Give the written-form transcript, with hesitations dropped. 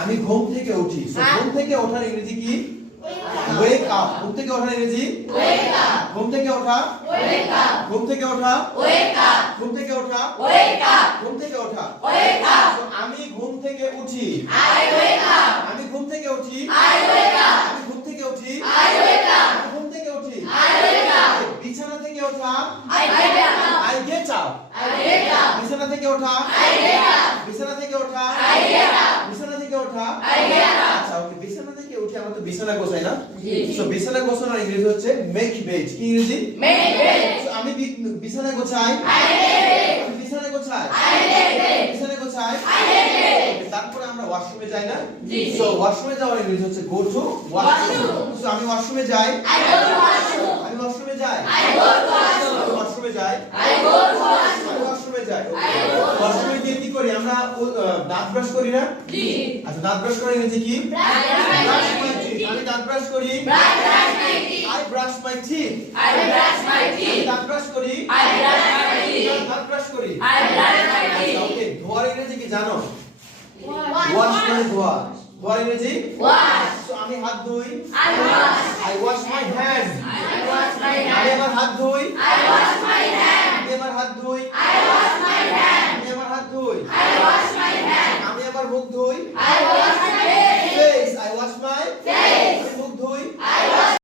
আমি ঘুম থেকে উঠি। সো ঘুম থেকে ওঠার ইংরেজি কি? Wake up. ঘুম থেকে ওঠার ইংরেজি ওয়েক আপ। ঘুম থেকে ওঠা ওয়েক আপ। ঘুম থেকে ওঠা ওয়েক আপ। ঘুম থেকে ওঠা ওয়েক আপ। ঘুম থেকে ওঠা ওয়েক আপ। সো আমি ঘুম থেকে উঠি। I wake up. আমি ঘুম থেকে উঠি। I wake up. আমি ঘুম থেকে উঠি। I wake up. আমি ঘুম থেকে উঠি। I wake up. বিছানা থেকে ওঠা I get up. I get up. I get up. বিছানা থেকে ওঠা আই গেট আপ। বিছানা থেকে ওঠা আই গেট আপ। বিছানা থেকে ওঠা আই গেট আপ। আচ্ছা ওকে বিছানা থেকে উঠে আমরা তো বিছানা গোছাই না জি। সো বিছানা গোছানোর ইংরেজি হচ্ছে মেক বেড কি ইংরেজি মেক বেড। So, আমি বিছানা গোছাই আই মেক বেড। আমি বিছানা গোছাই আই মেক বেড। বিছানা গোছাই আই মেক বেড। তারপরে আমরা ওয়াশরুমে যাই না জি। সো ওয়াশরুমে যাওয়ার ইংরেজি হচ্ছে go to washroom Washroom. So আমি ওয়াশরুমে যাই আই গো টু ওয়াশরুম। আমি ওয়াশরুমে যাই আই গো টু ওয়াশরুম। আমি ওয়াশরুমে যাই আই গো টু ওয়াশরুম। আমি ওয়াশরুমে যাই I go to ওয়াশরুমে গিয়ে কি করি আমরা দাঁত ব্রাশ করি না জি। আচ্ছা দাঁত ব্রাশ করার ইংরেজি কি Brush my teeth. আমি দাঁত ব্রাশ করি Brush my teeth. I brush my teeth I brush my আমি teeth. দাঁত ব্রাশ করি I brush my teeth. দাঁত ব্রাশ করি I brush my আচ্ছা teeth. ওকে ধোয়ার ইংরেজি কি জানো ওয়াশ মানে ধোয়া ধোয়ার ইংরেজি Wash. সো আমি হাত ধুই I wash. I wash my hands I wash my আমি hands. আমার হাত ধুই I wash my hands.